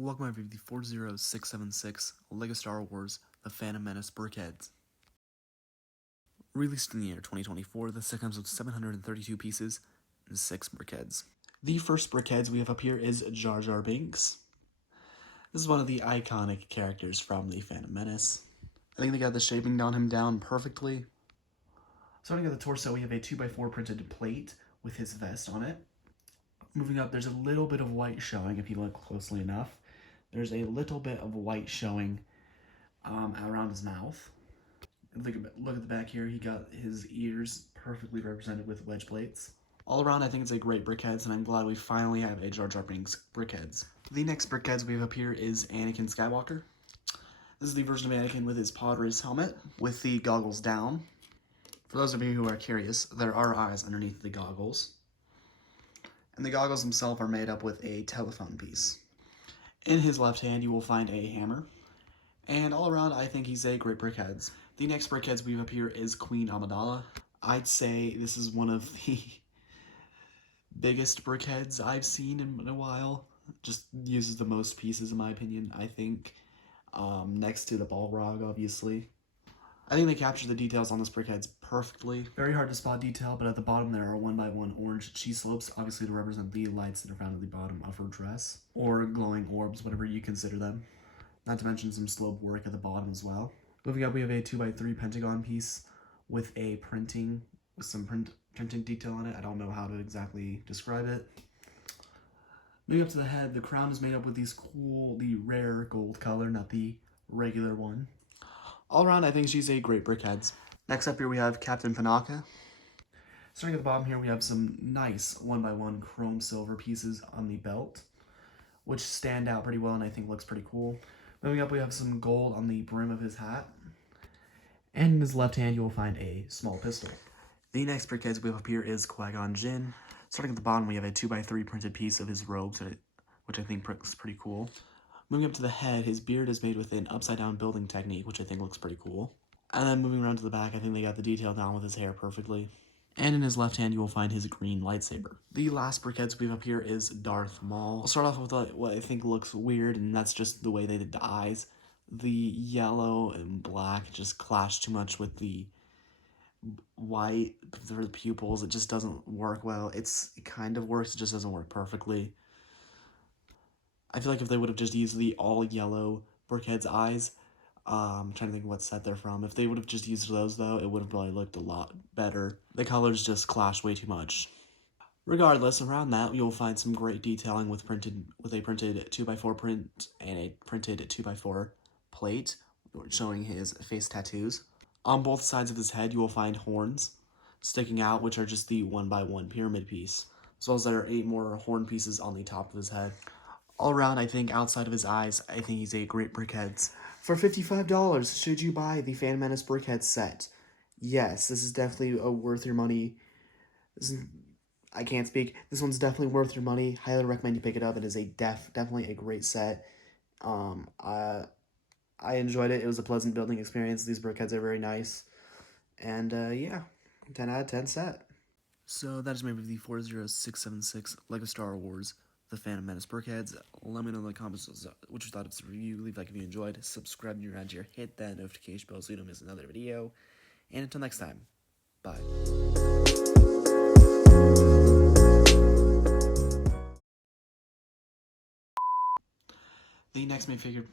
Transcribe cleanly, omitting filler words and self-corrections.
Welcome everybody to the 40676 LEGO Star Wars The Phantom Menace Brickheadz. Released in the year 2024, the set comes with 732 pieces and 6 Brickheadz. The first Brickheadz we have up here is Jar Jar Binks. This is one of the iconic characters from the Phantom Menace. I think they got the shaping on him down perfectly. Starting at the torso, we have a 2x4 printed plate with his vest on it. Moving up, there's a little bit of white showing if you look closely enough. There's a little bit of white showing around his mouth. Look at the back here. He got his ears perfectly represented with wedge plates. All around, I think it's a great Brickheadz, and I'm glad we finally have a Jar Jar Binks Brickheadz. The next Brickheadz we have up here is Anakin Skywalker. This is the version of Anakin with his pod race helmet, with the goggles down. For those of you who are curious, there are eyes underneath the goggles. And the goggles themselves are made up with a telephone piece. In his left hand, you will find a hammer. And all around, I think he's a great Brickheadz. The next Brickheadz we have up here is Queen Amidala. I'd say this is one of the biggest Brickheadz I've seen in a while. Just uses the most pieces, in my opinion, I think. Next to the Balrog, obviously. I think they captured the details on this Brickheadz perfectly. Very hard to spot detail, but at the bottom there are 1x1 orange cheese slopes, obviously to represent the lights that are found at the bottom of her dress, or glowing orbs, whatever you consider them. Not to mention some slope work at the bottom as well. Moving up, we have a 2x3 pentagon piece with some printing detail on it. I don't know how to exactly describe it. Moving up to the head, the crown is made up with the rare gold color, not the regular one. All around, I think she's a great Brickheadz. Next up here, we have Captain Panaka. Starting at the bottom here, we have some nice 1x1 chrome silver pieces on the belt, which stand out pretty well and I think looks pretty cool. Moving up, we have some gold on the brim of his hat. And in his left hand, you will find a small pistol. The next Brickheadz we have up here is Qui-Gon Jinn. Starting at the bottom, we have a 2x3 printed piece of his robes, which I think looks pretty cool. Moving up to the head, his beard is made with an upside-down building technique, which I think looks pretty cool. And then moving around to the back, I think they got the detail down with his hair perfectly. And in his left hand, you will find his green lightsaber. The last Brickheadz we have up here is Darth Maul. I'll start off with what I think looks weird, and that's just the way they did the eyes. The yellow and black just clash too much with the white for the pupils. It just doesn't work well. It kind of works, it just doesn't work perfectly. I feel like if they would have just used the all-yellow Brickheadz eyes, I'm trying to think what set they're from. If they would have just used those, though, it would have probably looked a lot better. The colors just clash way too much. Regardless, around that, you'll find some great detailing with a printed 2x4 print and a printed 2x4 plate showing his face tattoos. On both sides of his head, you will find horns sticking out, which are just the 1x1 pyramid piece, as well as there are 8 more horn pieces on the top of his head. All around, I think, outside of his eyes, I think he's a great Brickheadz. For $55, should you buy the Phantom Menace Brickheadz set? Yes, this is definitely worth your money. I can't speak. This one's definitely worth your money. Highly recommend you pick it up. It is definitely a great set. I enjoyed it. It was a pleasant building experience. These Brickheadz are very nice. And, yeah, 10 out of 10 set. So that is maybe the 40676 LEGO Star Wars The Phantom Menace Brickheadz. Let me know in the comments what you thought of this review. Leave a like if you enjoyed. Subscribe if you're around here. Hit that notification bell so you don't miss another video. And until next time, bye. The next main figure